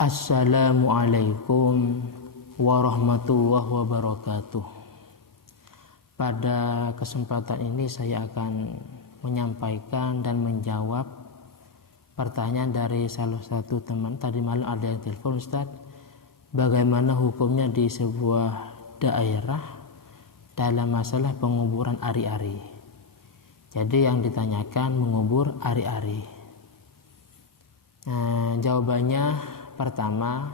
Assalamualaikum warahmatullahi wabarakatuh. Pada kesempatan ini saya akan menyampaikan dan menjawab pertanyaan dari salah satu teman. Tadi malam ada yang telepon, Ustaz, bagaimana hukumnya di sebuah daerah dalam masalah penguburan ari-ari. Jadi yang ditanyakan mengubur ari-ari. Jawabannya pertama,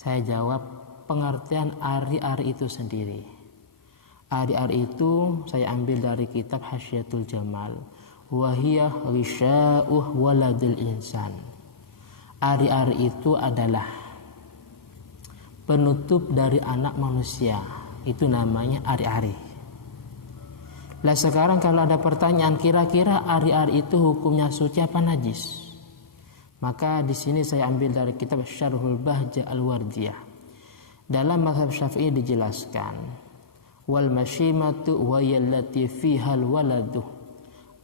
saya jawab pengertian ari-ari itu sendiri. Ari-ari itu saya ambil dari kitab Hasyiatul Jamal. Wahiyah risya'uh waladil insan. Ari-ari itu adalah penutup dari anak manusia. Itu namanya ari-ari. Lah sekarang kalau ada pertanyaan, kira-kira ari-ari itu hukumnya suci apa najis? Maka di sini saya ambil dari kitab Syarhul Bahjah Al-Wardiyah. Dalam mazhab Syafi'i dijelaskan, wal masyimatu wa yallati fihal waladu.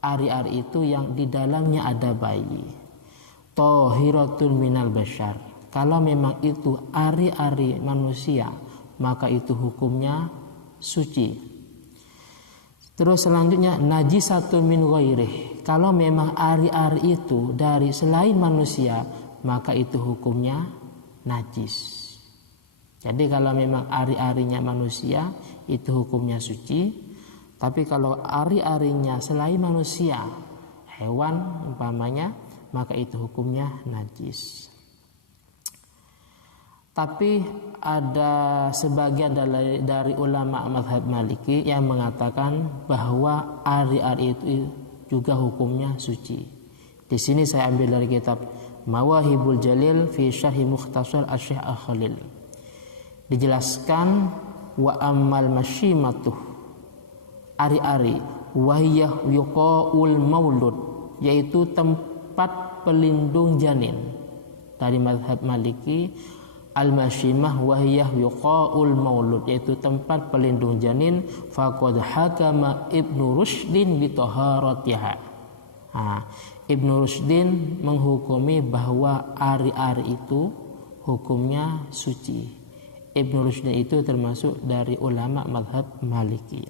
Ari-ari itu yang di dalamnya ada bayi. Tahiratun minal bashar. Kalau memang itu ari-ari manusia, maka itu hukumnya suci. Terus selanjutnya najisatun min ghairih. Kalau memang ari-ari itu dari selain manusia, maka itu hukumnya najis. Jadi kalau memang ari-arinya manusia, itu hukumnya suci. Tapi kalau ari-arinya selain manusia, hewan umpamanya, maka itu hukumnya najis. Tapi ada sebagian dari ulama mazhab Maliki yang mengatakan bahwa ari-ari itu juga hukumnya suci. Di sini saya ambil dari kitab Mawahibul Jalil fi Syarhi Mukhtasar Asy-Syaikh Al-Khalil. Dijelaskan wa ammal masyimatuh, ari-ari wahiyah yuqaul maulud, yaitu tempat pelindung janin. Dari mazhab Maliki, al-masyimah wahiyah yuqaul maulud, yaitu tempat pelindung janin. Faqad hakama Ibnu Rushdin bi taharatiha. Ibnu Rushdin menghukumi bahwa ari-ari itu hukumnya suci. Ibnu Rushdin itu termasuk dari ulama mazhab Maliki.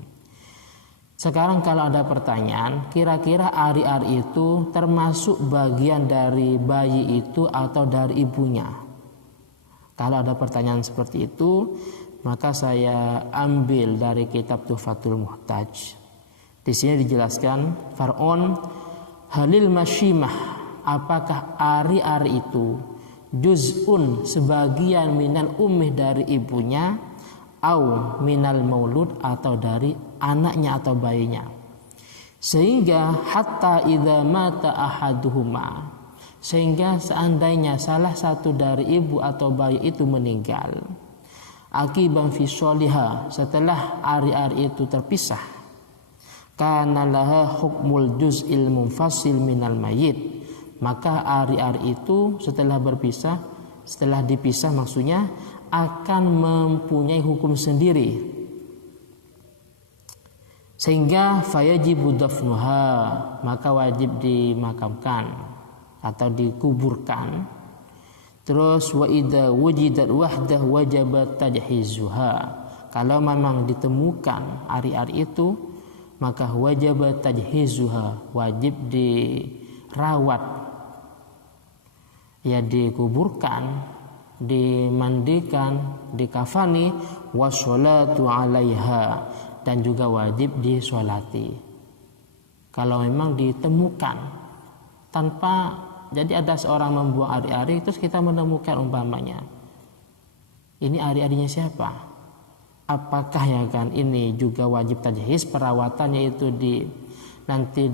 Sekarang kalau ada pertanyaan, kira-kira ari-ari itu termasuk bagian dari bayi itu atau dari ibunya? Kalau ada pertanyaan seperti itu, maka saya ambil dari kitab Tuhfatul Muhtaj. Di sini dijelaskan, far'on halil masyimah, apakah ari-ari itu juz'un, sebagian minal ummih dari ibunya, au minal maulud, atau dari anaknya atau bayinya. Sehingga hatta idza mata ahaduhuma, sehingga seandainya salah satu dari ibu atau bayi itu meninggal, akiban fi sholiha, setelah ari-ari itu terpisah, kana laha hukmul juz'il munfasil minal mayyit, maka ari-ari itu setelah berpisah, setelah dipisah maksudnya, akan mempunyai hukum sendiri. Sehingga fayajibu dafnuha, maka wajib dimakamkan atau dikuburkan. Terus wa idza wujidat wahdah wajib tajhizuha. Kalau memang ditemukan ari-ari itu, maka wajib tajhizuha, wajib dirawat, ya dikuburkan, dimandikan, dikafani, washolatu alaiha, dan juga wajib disolati. Kalau memang ditemukan tanpa, jadi ada seorang membuang ari-ari, terus kita menemukan umpamanya, ini ari-arinya siapa? Apakah ya kan ini juga wajib tajhiz, perawatannya itu nanti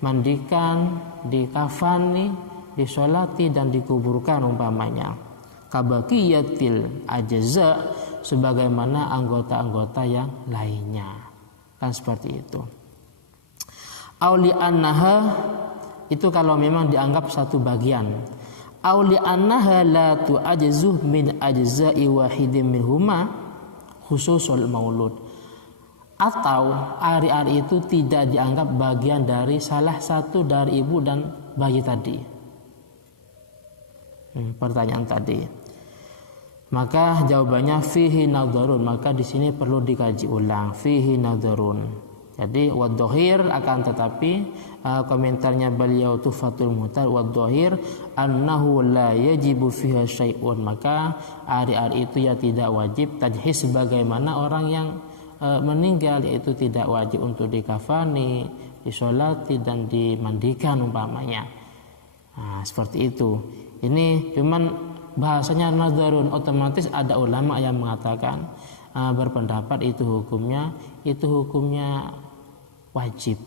dimandikan, dikafani, disolati, dan dikuburkan umpamanya. Kabaqiyatil ajza, sebagaimana anggota-anggota yang lainnya, kan seperti itu. Auli annaha, itu kalau memang dianggap satu bagian. Auli annaha la tu'ajzuh min ajza'i wahidin minhuma khususul maulud, atau ari-ari itu tidak dianggap bagian dari salah satu dari ibu dan bayi tadi. pertanyaan tadi. Maka jawabannya fihi nadharun, maka di sini perlu dikaji ulang, fihi nadharun. Jadi wadhahir, akan tetapi komentarnya beliau Tuhfatul Muhtar, wadhahir annahu la yajibu fiha syai'un, maka ari-ari itu ya tidak wajib tajhis sebagaimana orang yang meninggal, yaitu tidak wajib untuk dikafani, disolati dan dimandikan umpamanya. Nah, seperti itu. Ini cuman bahasanya nadharun, otomatis ada ulama yang mengatakan berpendapat itu hukumnya wajib.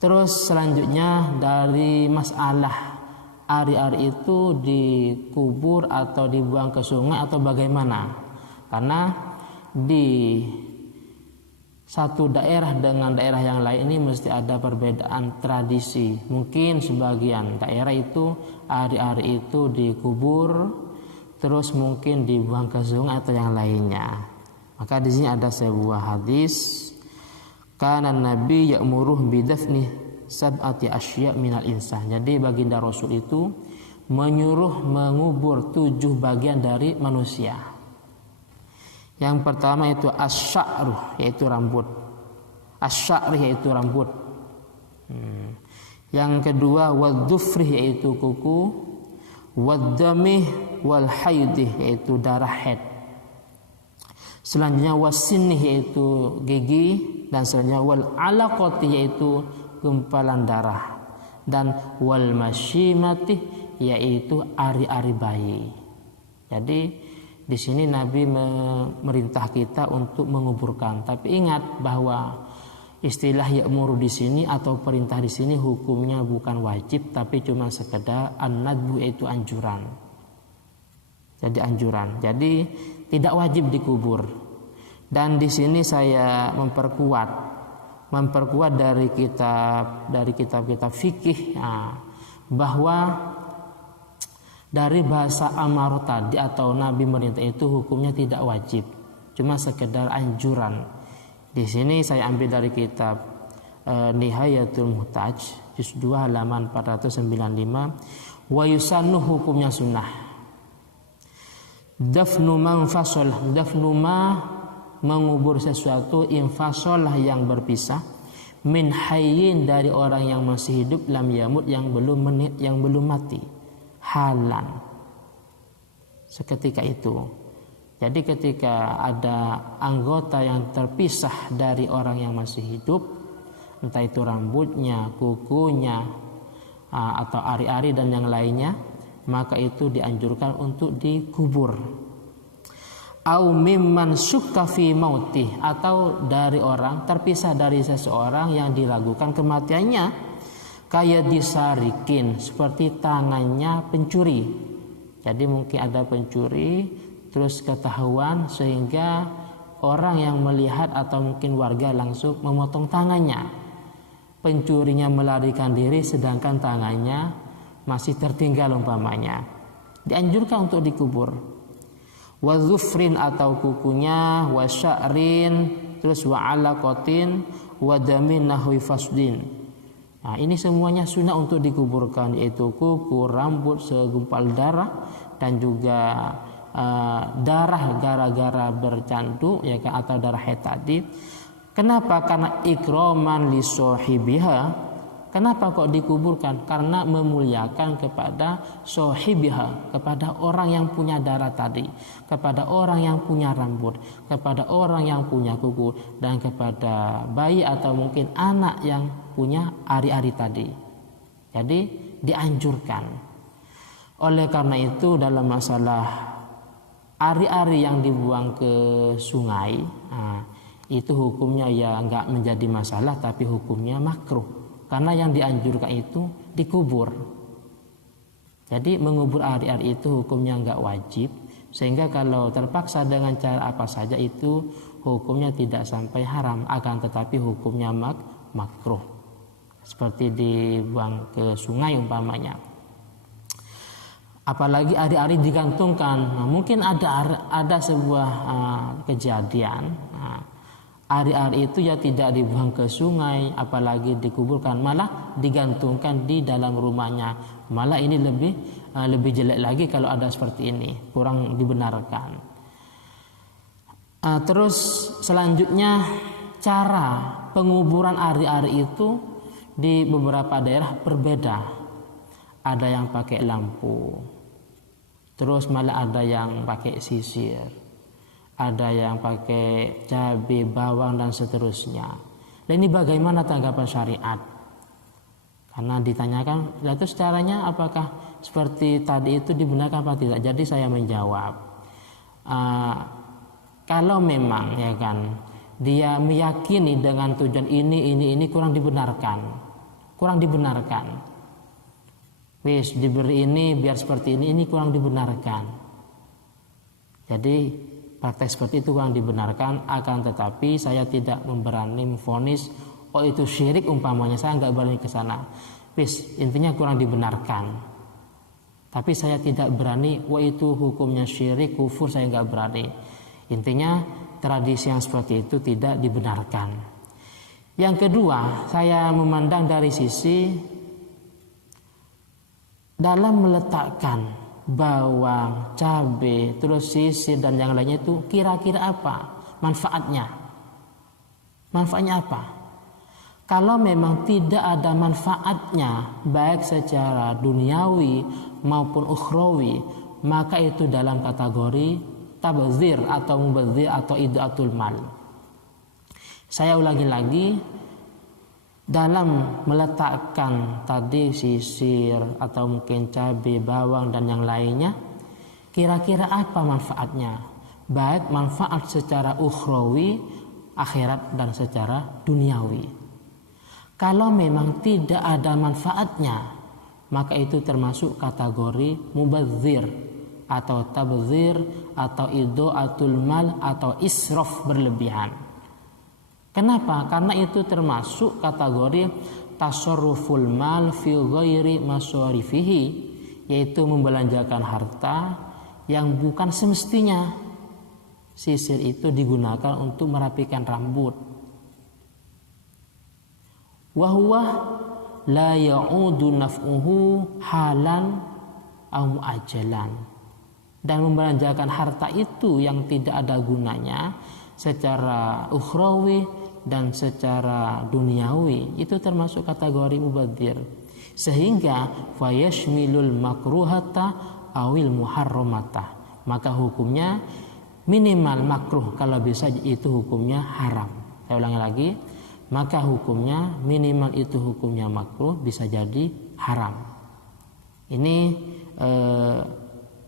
Terus selanjutnya dari masalah ari-ari itu dikubur atau dibuang ke sungai atau bagaimana? Karena di satu daerah dengan daerah yang lain ini mesti ada perbedaan tradisi. Mungkin sebagian daerah itu ari-ari itu dikubur, terus mungkin dibuang ke sungai atau yang lainnya. Maka di sini ada sebuah hadis, kana Nabi ya'muruh bidafni sab'ati asya' minal insan. Jadi baginda Rasul itu menyuruh mengubur 7 bagian dari manusia. Yang pertama itu asy'aruh, yaitu rambut. Asy'arih, yaitu rambut. Yang kedua wadhufrih, yaitu kuku. Waddamih wal haidih, yaitu darah haid. Selanjutnya wasinih, yaitu gigi. Dan selanjutnya wal alaqati, yaitu gumpalan darah. Dan wal masyimatih, yaitu ari-ari bayi. Jadi di sini Nabi memerintah kita untuk menguburkan. Tapi ingat bahwa istilah ya'muru di sini atau perintah di sini hukumnya bukan wajib, tapi cuma sekedar an-nadbu, yaitu anjuran. Jadi anjuran. Jadi tidak wajib dikubur. Dan di sini saya memperkuat dari kitab-kitab fikih bahwa dari bahasa amar tadi atau Nabi merintah itu hukumnya tidak wajib, cuma sekedar anjuran. Di sini saya ambil dari kitab Nihayatul Muhtaj juz 2 halaman 495. Wa yusannu, hukumnya sunnah. Dafnu man fasal, dafnu ma, mengubur sesuatu, infasolah yang berpisah, min hayyin, dari orang yang masih hidup, lam yamut, yang belum mati, halan, seketika itu. Jadi ketika ada anggota yang terpisah dari orang yang masih hidup, entah itu rambutnya, kukunya, atau ari-ari dan yang lainnya, maka itu dianjurkan untuk dikubur. Au mimman syukka fi mautih, atau dari orang terpisah dari seseorang yang diragukan kematiannya, kayak disarikin, seperti tangannya pencuri. Jadi mungkin ada pencuri terus ketahuan sehingga orang yang melihat atau mungkin warga langsung memotong tangannya. Pencurinya melarikan diri sedangkan tangannya masih tertinggal umpamanya. Dianjurkan untuk dikubur. Wa dhufrin, atau kukunya, wa sya'rin, terus wa alaqatin, wa damin nahwi fasdin. Nah, ini semuanya sunnah untuk dikuburkan, yaitu kuku, rambut, segumpal darah, dan juga darah gara-gara bercandu, ya kan, atau darah haid tadi. Kenapa? Karena ikraman li sahibiha. Kenapa kok dikuburkan? Karena memuliakan kepada sahibiha, kepada orang yang punya darah tadi, kepada orang yang punya rambut, kepada orang yang punya kuku, dan kepada bayi atau mungkin anak yang punya ari-ari tadi. Jadi dianjurkan. Oleh karena itu dalam masalah ari-ari yang dibuang ke sungai, itu hukumnya ya enggak menjadi masalah, tapi hukumnya makruh. Karena yang dianjurkan itu dikubur. Jadi mengubur ari-ari itu hukumnya enggak wajib, sehingga kalau terpaksa dengan cara apa saja itu hukumnya tidak sampai haram, akan tetapi hukumnya makruh. Seperti dibuang ke sungai umpamanya. Apalagi ari-ari digantungkan. Nah, mungkin ada sebuah kejadian. Ari-ari itu ya tidak dibuang ke sungai, apalagi dikuburkan, malah digantungkan di dalam rumahnya. Malah ini lebih jelek lagi kalau ada seperti ini, kurang dibenarkan. Terus selanjutnya, cara penguburan ari-ari itu di beberapa daerah berbeda. Ada yang pakai lampu, terus malah ada yang pakai sisir, ada yang pakai cabai, bawang dan seterusnya. Dan ini bagaimana tanggapan syariat? Karena ditanyakan, lalu caranya apakah seperti tadi itu dibenarkan apa tidak? Jadi saya menjawab, kalau memang ya kan dia meyakini dengan tujuan ini kurang dibenarkan. Wis diberi ini biar seperti ini kurang dibenarkan. Jadi praktek seperti itu kurang dibenarkan. Akan tetapi saya tidak berani memvonis oh itu syirik umpamanya, saya nggak berani ke sana. Wis intinya kurang dibenarkan. Tapi saya tidak berani oh itu hukumnya syirik, kufur, saya nggak berani. Intinya tradisi yang seperti itu tidak dibenarkan. Yang kedua, saya memandang dari sisi dalam meletakkan bawang, cabai, terus sisir dan yang lainnya itu kira-kira apa manfaatnya? Manfaatnya apa? Kalau memang tidak ada manfaatnya baik secara duniawi maupun ukhrawi, maka itu dalam kategori tabdzir atau mubadzir atau idaatul mal. Saya ulangi lagi, dalam meletakkan tadi sisir atau mungkin cabai, bawang dan yang lainnya, kira-kira apa manfaatnya? Baik manfaat secara ukhrawi, akhirat dan secara duniawi. Kalau memang tidak ada manfaatnya, maka itu termasuk kategori mubadzir atau tabdzir atau idaatul mal atau israf berlebihan. Kenapa? Karena itu termasuk kategori tasarruful mal fi ghairi masarifihi, yaitu membelanjakan harta yang bukan semestinya. Sisir itu digunakan untuk merapikan rambut. Wa huwa la ya'udu naf'uhu halan aw mu'ajjalan. Dan membelanjakan harta itu yang tidak ada gunanya secara ukhrawi dan secara duniawi itu termasuk kategori mubadzir, sehingga fayashmilul makruhata awil muharramata, maka hukumnya minimal makruh, kalau bisa itu hukumnya haram. Saya ulangi lagi, maka hukumnya minimal itu hukumnya makruh, bisa jadi haram. Ini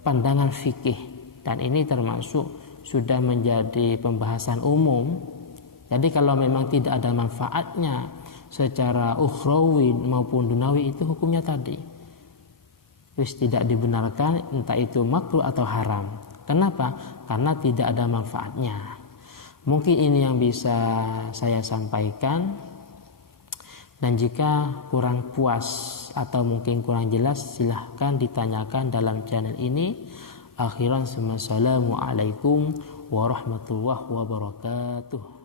pandangan fikih dan ini termasuk sudah menjadi pembahasan umum. Jadi kalau memang tidak ada manfaatnya secara ukhrawi maupun dunawi, itu hukumnya tadi wis tidak dibenarkan, entah itu makruh atau haram. Kenapa? Karena tidak ada manfaatnya. Mungkin ini yang bisa saya sampaikan, dan jika kurang puas atau mungkin kurang jelas, silahkan ditanyakan dalam channel ini. Akhiran, assalamualaikum warahmatullahi wabarakatuh.